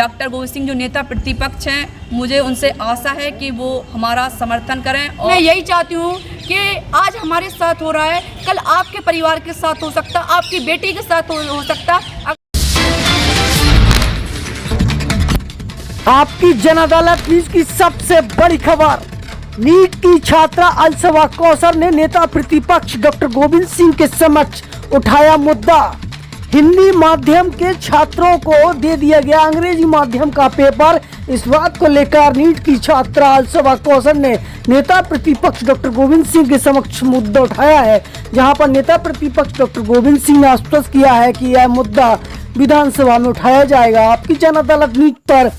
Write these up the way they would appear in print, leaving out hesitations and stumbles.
Doctor Govind Singh जो नेता प्रतिपक्ष हैं, मुझे उनसे आशा है कि वो हमारा समर्थन करें। और मैं यही चाहती हूँ कि आज हमारे साथ हो रहा है, कल आपके परिवार के साथ हो सकता, आपकी बेटी के साथ हो सकता। आपकी जन अदालत न्यूज की सबसे बड़ी खबर, नीट की छात्रा अलसबा कौसर ने नेता प्रतिपक्ष डॉक्टर गोविंद सिंह के समक्ष उठाया मुद्दा। हिंदी माध्यम के छात्रों को दे दिया गया अंग्रेजी माध्यम का पेपर। इस बात को लेकर नीट की छात्रा अलसबा कौसर ने नेता प्रतिपक्ष डॉक्टर गोविंद सिंह के समक्ष मुद्दा उठाया है, जहां पर नेता प्रतिपक्ष डॉक्टर गोविंद सिंह ने आश्वस्त किया है कि यह मुद्दा विधानसभा में उठाया जाएगा। आपकी जन अदालत न्यूज पर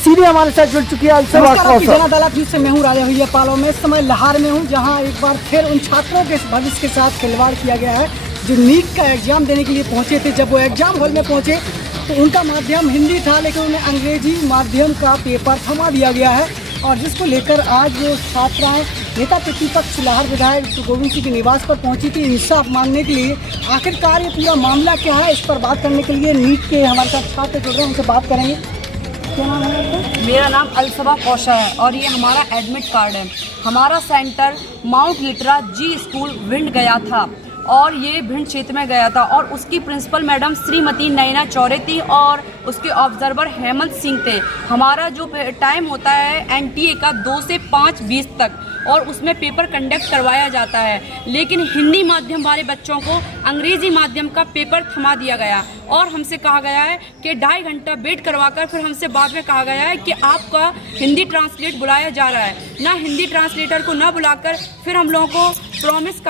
सीधे हमारे साथ जुड़ चुकी है अलसबा कौसर। जन अदालत न्यूज से मैं हूँ राजा भैया पालो में। इस समय लाहौर में हूँ, जहाँ एक बार फिर उन छात्रों के भविष्य के साथ खिलवाड़ किया गया है जो नीट का एग्जाम देने के लिए पहुँचे थे। जब वो एग्जाम हॉल में पहुँचे तो उनका माध्यम हिंदी था, लेकिन उन्हें अंग्रेजी माध्यम का पेपर थमा दिया गया है, और जिसको लेकर आज वो छात्राएं नेता प्रतिपक्ष लाहौर विधायक गोविंद सिंह के निवास पर पहुंची थी इंसाफ मांगने के लिए। आखिरकार ये पूरा मामला क्या है, इस पर बात करने के लिए नीट के हमारे साथ छात्र जुड़ रहे हैं, उनसे बात करेंगे। क्या नाम है आपका? मेरा नाम अलसबा कौसर है और ये हमारा एडमिट कार्ड है। हमारा सेंटर माउंट लिटरा जी स्कूल भिंड गया था और ये भिंड क्षेत्र में गया था, और उसकी प्रिंसिपल मैडम श्रीमती नैना चौरे थी और उसके ऑब्जर्वर हेमंत सिंह थे। हमारा जो टाइम होता है एनटीए का 2 से 5:20 तक, और उसमें पेपर कंडक्ट करवाया जाता है, लेकिन हिंदी माध्यम वाले बच्चों को अंग्रेजी माध्यम का पेपर थमा दिया गया और हमसे कहा गया है कि 2.5 घंटा वेट करवाकर फिर हमसे बाद में कहा गया है कि आपका हिंदी ट्रांसलेट बुलाया जा रहा है। ना हिंदी ट्रांसलेटर को ना बुलाकर फिर हम लोगों को प्रॉमिस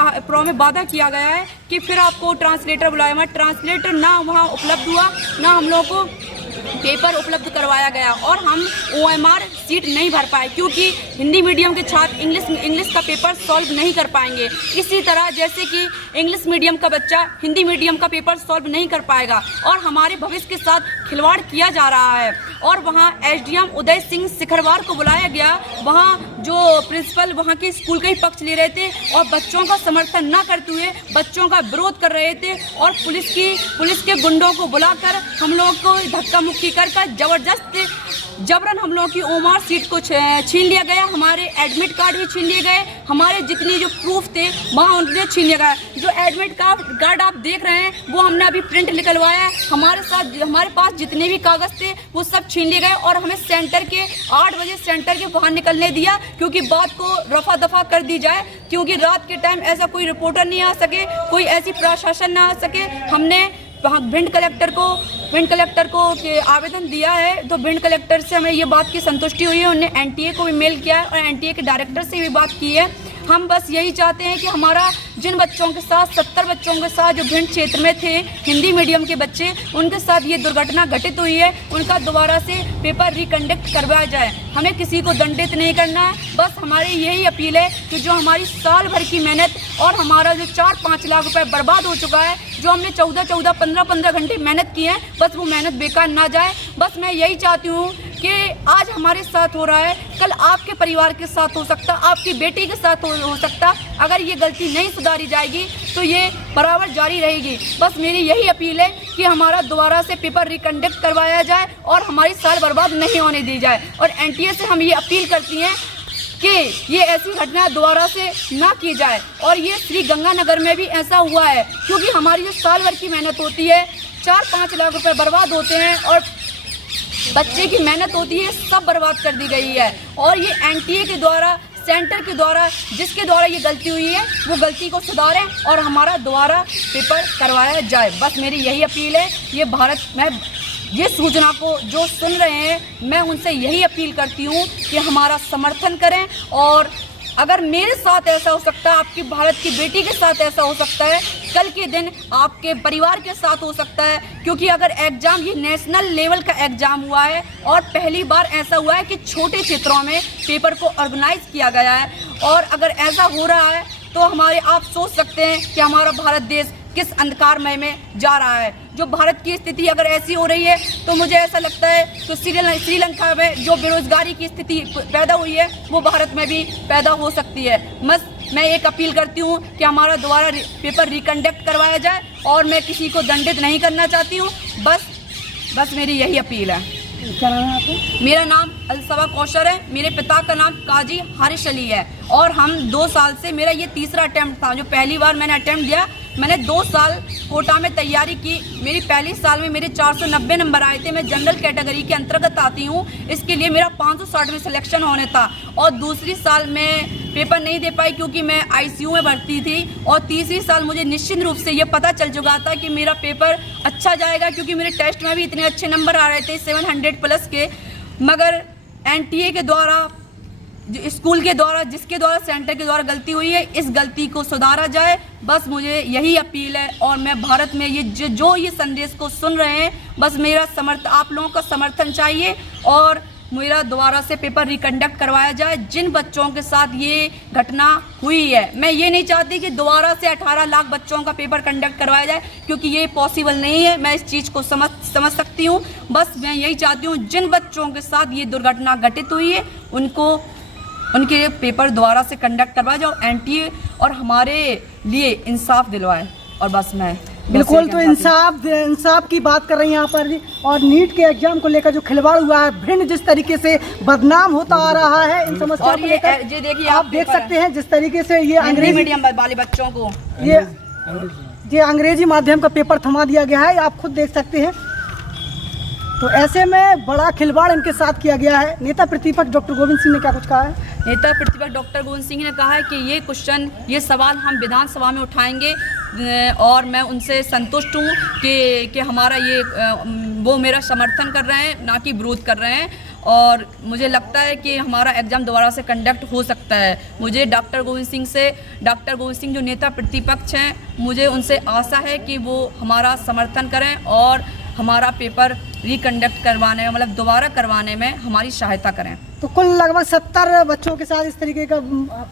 वादा किया गया है कि फिर आपको ट्रांसलेटर बुलाया, मगर ट्रांसलेटर ना वहाँ उपलब्ध हुआ, ना हम लोगों को पेपर उपलब्ध करवाया गया, और हम OMR सीट नहीं भर पाए क्योंकि हिंदी मीडियम के छात्र इंग्लिश का पेपर सॉल्व नहीं कर पाएंगे। इसी तरह जैसे कि इंग्लिश मीडियम का बच्चा हिंदी मीडियम का पेपर सॉल्व नहीं कर पाएगा, और हमारे भविष्य के साथ खिलवाड़ किया जा रहा है। और वहाँ SDM उदय सिंह सिखरवार को बुलाया गया, वहाँ जो प्रिंसिपल वहाँ के स्कूल का ही पक्ष ले रहे थे और बच्चों का समर्थन न करते हुए बच्चों का विरोध कर रहे थे, और पुलिस के गुंडों को बुलाकर हम लोगों को धक्का मुक्की कर जबरन हम लोगों की OMR सीट को छीन लिया गया। हमारे एडमिट कार्ड भी छीन लिए गए, हमारे जितने जो प्रूफ थे वहाँ उन्हें छीन लिया गया। जो एडमिट कार्ड आप देख रहे हैं वो हमने अभी प्रिंट निकलवाया है। हमारे पास जितने भी कागज थे वो सब छीन लिए गए, और हमें सेंटर के 8 बजे सेंटर के बाहर निकलने दिया क्योंकि बात को रफा दफा कर दी जाए, क्योंकि रात के टाइम ऐसा कोई रिपोर्टर नहीं आ सके, कोई ऐसी प्रशासन ना आ सके। हमने भिंड कलेक्टर को आवेदन दिया है, तो भिंड कलेक्टर से हमें ये बात की संतुष्टि हुई है। उन्होंने NTA को भी मेल किया है और NTA के डायरेक्टर से भी बात की है। हम बस यही चाहते हैं कि हमारा जिन बच्चों के साथ 70 बच्चों के साथ जो भिंड क्षेत्र में थे हिंदी मीडियम के बच्चे, उनके साथ ये दुर्घटना घटित हुई है, उनका दोबारा से पेपर रिकंडक्ट करवाया जाए। हमें किसी को दंडित नहीं करना है, बस हमारी यही अपील है कि जो हमारी साल भर की मेहनत और हमारा जो 4-5 लाख रुपए बर्बाद हो चुका है, जो हमने 14-14, 15-15 घंटे मेहनत की है, बस वो मेहनत बेकार ना जाए। बस मैं यही चाहती हूँ कि आज हमारे साथ हो रहा है, कल आपके परिवार के साथ हो सकता, आपकी बेटी के साथ हो सकता। अगर ये गलती नहीं सुधारी जाएगी तो ये बराबर जारी रहेगी। बस मेरी यही अपील है कि हमारा दोबारा से पेपर रिकंडक्ट करवाया जाए और हमारी साल बर्बाद नहीं होने दी जाए। और NTA से हम ये अपील करती हैं कि ये ऐसी घटना दोबारा से ना की जाए। और ये श्री गंगानगर में भी ऐसा हुआ है, क्योंकि हमारी जो साल भर की मेहनत होती है, 4-5 लाख रुपए बर्बाद होते हैं और बच्चे की मेहनत होती है, सब बर्बाद कर दी गई है। और ये NTA के द्वारा, सेंटर के द्वारा, जिसके द्वारा ये गलती हुई है, वो गलती को सुधारें और हमारा दोबारा पेपर करवाया जाए। बस मेरी यही अपील है। ये भारत में ये सूचना को जो सुन रहे हैं, मैं उनसे यही अपील करती हूँ कि हमारा समर्थन करें। और अगर मेरे साथ ऐसा हो सकता है, आपकी भारत की बेटी के साथ ऐसा हो सकता है, कल के दिन आपके परिवार के साथ हो सकता है। क्योंकि अगर एग्ज़ाम, ये नेशनल लेवल का एग्ज़ाम हुआ है और पहली बार ऐसा हुआ है कि छोटे क्षेत्रों में पेपर को ऑर्गेनाइज किया गया है। और अगर ऐसा हो रहा है तो आप सोच सकते हैं कि हमारा भारत देश किस अंधकारमय में जा रहा है। जो भारत की स्थिति अगर ऐसी हो रही है तो मुझे ऐसा लगता है तो श्रीलंका में जो बेरोजगारी की स्थिति पैदा हुई है वो भारत में भी पैदा हो सकती है। बस मैं एक अपील करती हूँ कि हमारा दोबारा पेपर रिकंडक्ट करवाया जाए, और मैं किसी को दंडित नहीं करना चाहती हूँ। बस मेरी यही अपील है। क्या नाम है आपका? मेरा नाम अलसवा कौशर है, मेरे पिता का नाम काजी हारिश अली है और हम 2 साल से, मेरा ये तीसरा अटेम्प्ट था। जो पहली बार मैंने अटेम्प्ट दिया, मैंने 2 साल कोटा में तैयारी की। मेरी पहली साल में मेरे 490 नंबर आए थे। मैं जनरल कैटेगरी के अंतर्गत आती हूँ, इसके लिए मेरा 560 में सिलेक्शन होने था। और दूसरी साल में पेपर नहीं दे पाई क्योंकि मैं ICU में भर्ती थी। और तीसरी साल मुझे निश्चित रूप से ये पता चल चुका था कि मेरा पेपर अच्छा जाएगा, क्योंकि मेरे टेस्ट में भी इतने अच्छे नंबर आ रहे थे 700 प्लस के। मगर NTA के द्वारा, जो स्कूल के द्वारा, जिसके द्वारा, सेंटर के द्वारा गलती हुई है, इस गलती को सुधारा जाए, बस मुझे यही अपील है। और मैं भारत में ये जो ये संदेश को सुन रहे हैं, बस मेरा आप लोगों का समर्थन चाहिए और मेरा दोबारा से पेपर रिकंडक्ट करवाया जाए। जिन बच्चों के साथ ये घटना हुई है, मैं ये नहीं चाहती कि दोबारा से 18 लाख बच्चों का पेपर कंडक्ट करवाया जाए, क्योंकि ये पॉसिबल नहीं है। मैं इस चीज़ को समझ सकती हूँ। बस मैं यही चाहती हूँ, जिन बच्चों के साथ ये दुर्घटना घटित हुई है, उनके पेपर दोबारा से कंडक्ट करवाया जाओ, NTA और हमारे लिए इंसाफ दिलवाए। और बस मैं बिल्कुल, तो इंसाफ की बात कर रही हैं यहाँ पर भी। और नीट के एग्जाम को लेकर जो खिलवाड़ हुआ है, भिंड जिस तरीके से बदनाम होता आ रहा है इन समस्याओं को लेकर, ये देखिए, आप देख सकते हैं जिस तरीके से ये अंग्रेजी मीडियम वाले बच्चों को ये अंग्रेजी माध्यम का पेपर थमा दिया गया है, आप खुद देख सकते हैं। तो ऐसे में बड़ा खिलवाड़ इनके साथ किया गया है। नेता प्रतिपक्ष डॉक्टर गोविंद सिंह ने क्या कुछ कहा है? नेता प्रतिपक्ष डॉक्टर गोविंद सिंह ने कहा है कि ये सवाल हम विधानसभा में उठाएंगे और मैं उनसे संतुष्ट हूँ कि हमारा वो मेरा समर्थन कर रहे हैं, ना कि विरोध कर रहे हैं। और मुझे लगता है कि हमारा एग्ज़ाम दोबारा से कंडक्ट हो सकता है। मुझे डॉक्टर गोविंद सिंह जो नेता प्रतिपक्ष हैं, मुझे उनसे आशा है कि वो हमारा समर्थन करें और हमारा पेपर रिकंडक्ट करवाने में, मतलब दोबारा करवाने में हमारी सहायता करें। तो कुल लगभग 70 बच्चों के साथ इस तरीके का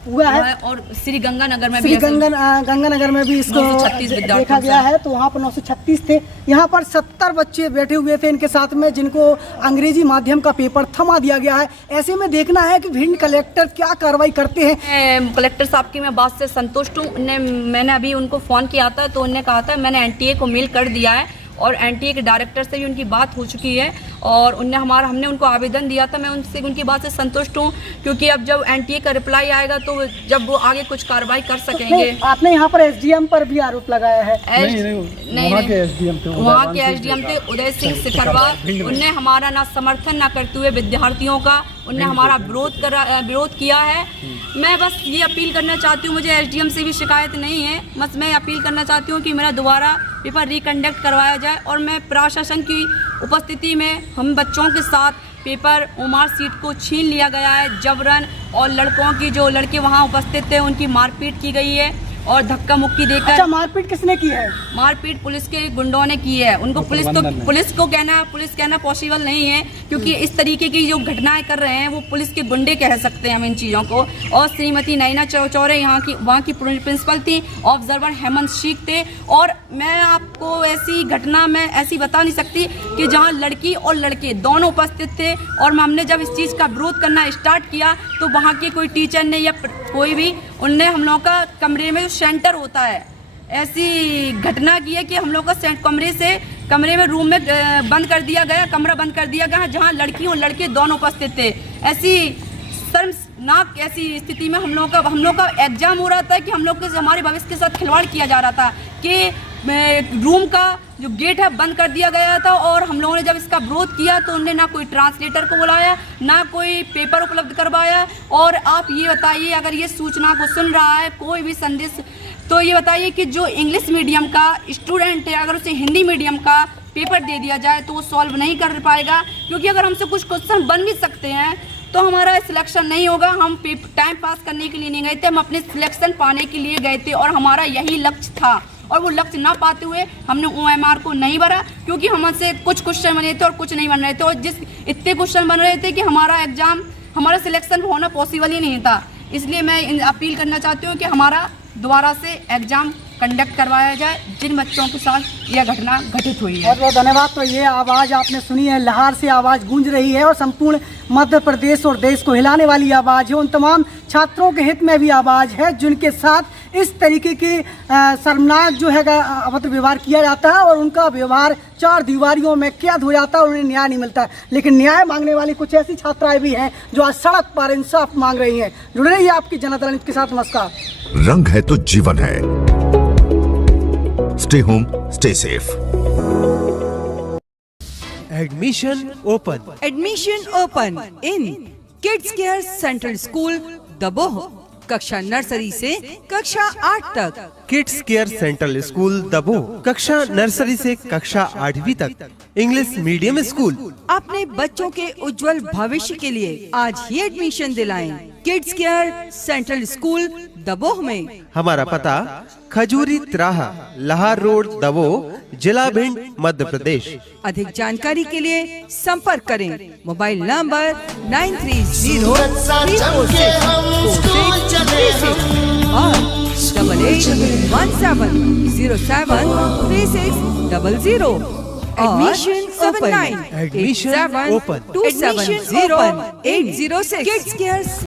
हुआ है। और श्री गंगानगर में गंगानगर में भी इसको 936 देखा गया है। तो वहाँ पर 936 थे, यहाँ पर 70 बच्चे बैठे हुए थे इनके साथ में, जिनको अंग्रेजी माध्यम का पेपर थमा दिया गया है। ऐसे में देखना है कि भिंड कलेक्टर क्या कार्रवाई करते हैं। कलेक्टर साहब की मैं बात से संतुष्ट हूँ। मैंने अभी उनको फ़ोन किया था, तो उन्होंने कहा था मैंने NTA को मेल कर दिया है और NTA के डायरेक्टर से भी उनकी बात हो चुकी है और हमने उनको आवेदन दिया था। मैं उनकी बात से संतुष्ट हूँ, क्योंकि अब जब NTA का रिप्लाई आएगा तो जब वो आगे कुछ कार्रवाई कर सकेंगे। आपने यहाँ पर SDM पर भी आरोप लगाया है। नहीं, वहाँ के SDM थे उदय सिंह सिखरवार। उनने हमारा ना समर्थन ना करते हुए विद्यार्थियों का उनने हमारा विरोध किया है। मैं बस ये अपील करना चाहती हूँ, मुझे SDM से भी शिकायत नहीं है, बस मैं अपील करना चाहती हूँ कि मेरा दोबारा पेपर रिकंडक्ट करवाया जाए और मैं प्रशासन की उपस्थिति में हम बच्चों के साथ पेपर उमार सीट को छीन लिया गया है जबरन, और जो लड़के वहाँ उपस्थित थे उनकी मारपीट की गई है और धक्का मुक्की देकर। अच्छा, मारपीट किसने की है? मारपीट पुलिस के गुंडों ने की है। उनको पुलिस कहना पॉसिबल नहीं है, क्योंकि इस तरीके की जो घटनाएं कर रहे हैं वो पुलिस के गुंडे कह सकते हैं हम इन चीज़ों को। और श्रीमती नैना चौरे वहाँ की प्रिंसिपल थी, ऑब्जर्वर हेमंत शेख थे। और मैं आपको ऐसी घटना में ऐसी बता नहीं सकती कि जहाँ लड़की और लड़के दोनों उपस्थित थे और हमने जब इस चीज़ का विरोध करना स्टार्ट किया तो वहाँ के कोई टीचर ने या कोई भी उनने हम लोगों का कमरे में जो सेंटर होता है, ऐसी घटना की है कि हम लोग का कमरे में रूम में बंद कर दिया गया, कमरा बंद कर दिया गया, जहां लड़की और लड़के दोनों उपस्थित थे। ऐसी शर्मनाक ऐसी स्थिति में हम लोग का एग्जाम हो रहा था कि हम लोग हमारे भविष्य के साथ खिलवाड़ किया जा रहा था कि रूम का जो गेट है बंद कर दिया गया था। और हम लोगों ने जब इसका विरोध किया तो उन्होंने ना कोई ट्रांसलेटर को बुलाया, ना कोई पेपर उपलब्ध करवाया। और आप ये बताइए, अगर ये सूचना को सुन रहा है कोई भी संदेश, तो ये बताइए कि जो इंग्लिश मीडियम का स्टूडेंट है, अगर उसे हिंदी मीडियम का पेपर दे दिया जाए तो वो सॉल्व नहीं कर पाएगा, क्योंकि अगर हमसे कुछ क्वेश्चन बन भी सकते हैं तो हमारा सिलेक्शन नहीं होगा। हम टाइम पास करने के लिए नहीं गए थे, हम अपने सिलेक्शन पाने के लिए गए थे और हमारा यही लक्ष्य था। और वो लक्ष्य ना पाते हुए हमने OMR को नहीं भरा, क्योंकि हमसे कुछ क्वेश्चन बने थे और कुछ नहीं बन रहे थे। और इतने क्वेश्चन बन रहे थे कि हमारा सिलेक्शन होना पॉसिबल ही नहीं था। इसलिए मैं अपील करना चाहती हूँ कि हमारा दोबारा से एग्ज़ाम कंडक्ट करवाया जाए जिन बच्चों के साथ यह घटना घटित हुई है। बहुत बहुत धन्यवाद। तो ये आवाज़ आपने सुनी है, लाहौर से आवाज़ गूंज रही है और संपूर्ण मध्य प्रदेश और देश को हिलाने वाली आवाज़ है। उन तमाम छात्रों के हित में भी आवाज़ है जिनके साथ इस तरीके के शर्मनाक जो है अभद्र व्यवहार किया जाता है और उनका व्यवहार 4 दीवारियों में कैद हो जाता है और उन्हें न्याय नहीं मिलता है। लेकिन न्याय मांगने वाली कुछ ऐसी छात्राएं भी हैं जो आज सड़क पर इंसाफ मांग रही हैं। जुड़े रहिए आपकी जनता न्यूज़ के साथ। नमस्कार। रंग है तो जीवन है। Stay home, stay safe. Admission open. Admission open in kids care central school Daboh, कक्षा नर्सरी से कक्षा 8 तक। Kids care central school Daboh, कक्षा नर्सरी से कक्षा 8वीं तक। English medium school. अपने बच्चों के उज्जवल भविष्य के लिए आज ही एडमिशन दिलाएं। Kids care central school Daboh में। हमारा पता खजूरी तिराहा, लाहौर रोड, दबोह, जिला भिंड, मध्य प्रदेश। अधिक जानकारी के लिए संपर्क करें। मोबाइल नंबर 9303464636 और 8817073600। Admission open. Admission open. 270 806 kids care